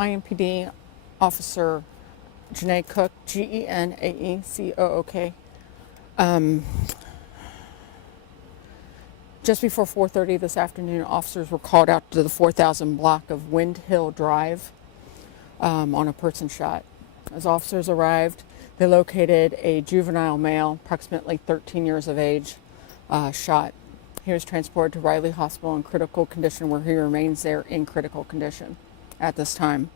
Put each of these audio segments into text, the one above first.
IMPD Officer Janae Cook, Genaecook. Just before 4:30 this afternoon, officers were called out to the 4,000 block of Wind Hill Drive on a person shot. As officers arrived, they located a juvenile male, approximately 13 years of age, shot. He was transported to Riley Hospital in critical condition, where he remains there in critical condition at this time.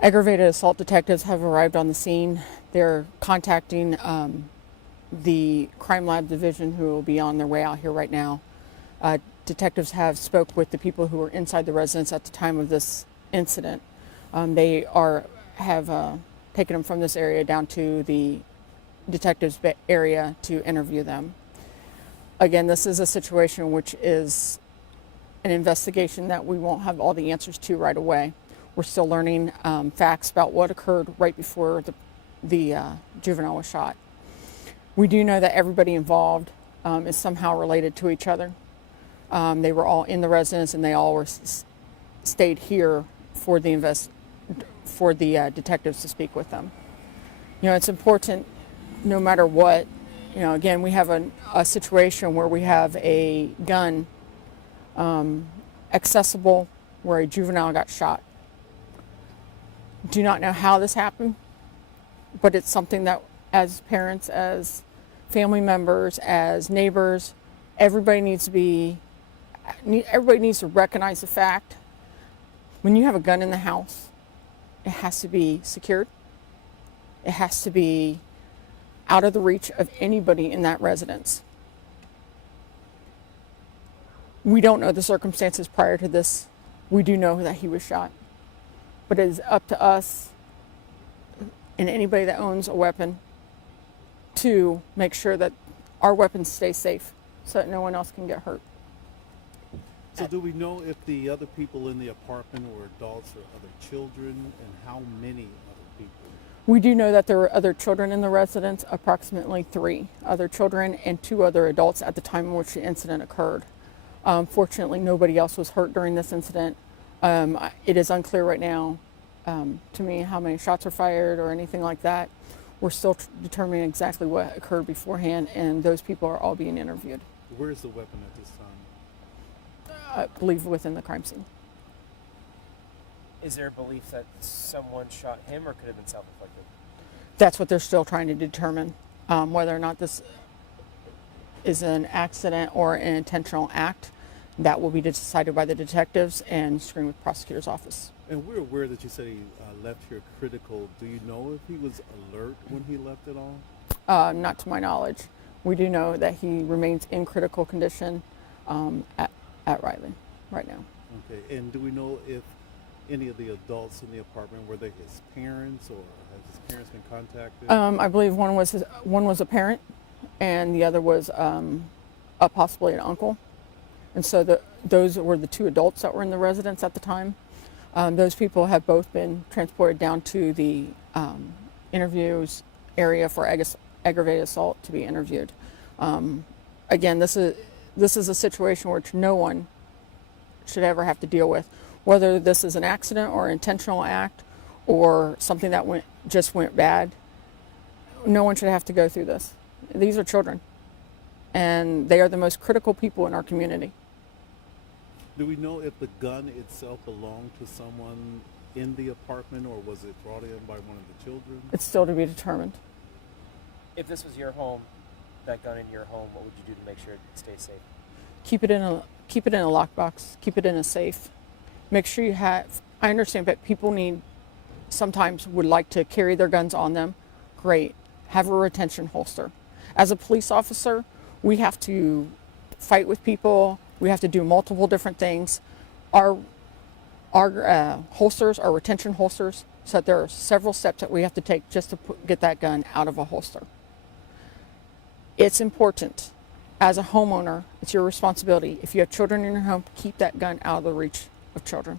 Aggravated assault detectives have arrived on the scene. They're contacting the crime lab division, who will be on their way out here right now. Detectives have spoke with the people who were inside the residence at the time of this incident. They have taken them from this area down to the detectives area to interview them. Again, this is a situation which is an investigation that we won't have all the answers to right away. We're still learning facts about what occurred right before the juvenile was shot. We do know that everybody involved is somehow related to each other. They were all in the residence, and they all were stayed here for the detectives to speak with them. You know, it's important, no matter what. You know, again, we have a situation where we have a gun accessible where a juvenile got shot. Do not know how this happened, but it's something that, as parents, as family members, as neighbors, everybody needs to recognize the fact when you have a gun in the house, it has to be secured. It has to be out of the reach of anybody in that residence. We don't know the circumstances prior to this. We do know that he was shot. But it is up to us and anybody that owns a weapon to make sure that our weapons stay safe so that no one else can get hurt. So do we know if the other people in the apartment were adults or other children, and how many other people? We do know that there were other children in the residence, approximately 3 other children and 2 other adults at the time in which the incident occurred. Fortunately, nobody else was hurt during this incident. It is unclear right now to me how many shots were fired or anything like that. We're still determining exactly what occurred beforehand, and those people are all being interviewed. Where is the weapon at this time? I believe within the crime scene. Is there a belief that someone shot him, or could have been self-inflicted? That's what they're still trying to determine, whether or not this is an accident or an intentional act. That will be decided by the detectives and screened with the prosecutor's office. And we're aware that you said he left here critical. Do you know if he was alert when he left at all? Not to my knowledge. We do know that he remains in critical condition at Riley right now. Okay, and do we know if any of the adults in the apartment, were they his parents, or has his parents been contacted? I believe one was a parent, and the other was possibly an uncle. And so those were the 2 adults that were in the residence at the time. Those people have both been transported down to the interviews area for aggravated assault to be interviewed. Again, this is a situation which no one should ever have to deal with, whether this is an accident or an intentional act or something that just went bad. No one should have to go through this. These are children, and they are the most critical people in our community. Do we know if the gun itself belonged to someone in the apartment, or was it brought in by one of the children? It's still to be determined. If this was your home, that gun in your home, what would you do to make sure it stays safe? Keep it in a lockbox. Keep it in a safe. Make sure you have. I understand that people sometimes would like to carry their guns on them. Great. Have a retention holster. As a police officer, we have to fight with people. We have to do multiple different things. Our holsters are retention holsters, so there are several steps that we have to take just to get that gun out of a holster. It's important. As a homeowner, it's your responsibility. If you have children in your home, keep that gun out of the reach of children,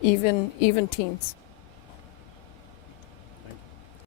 even teens.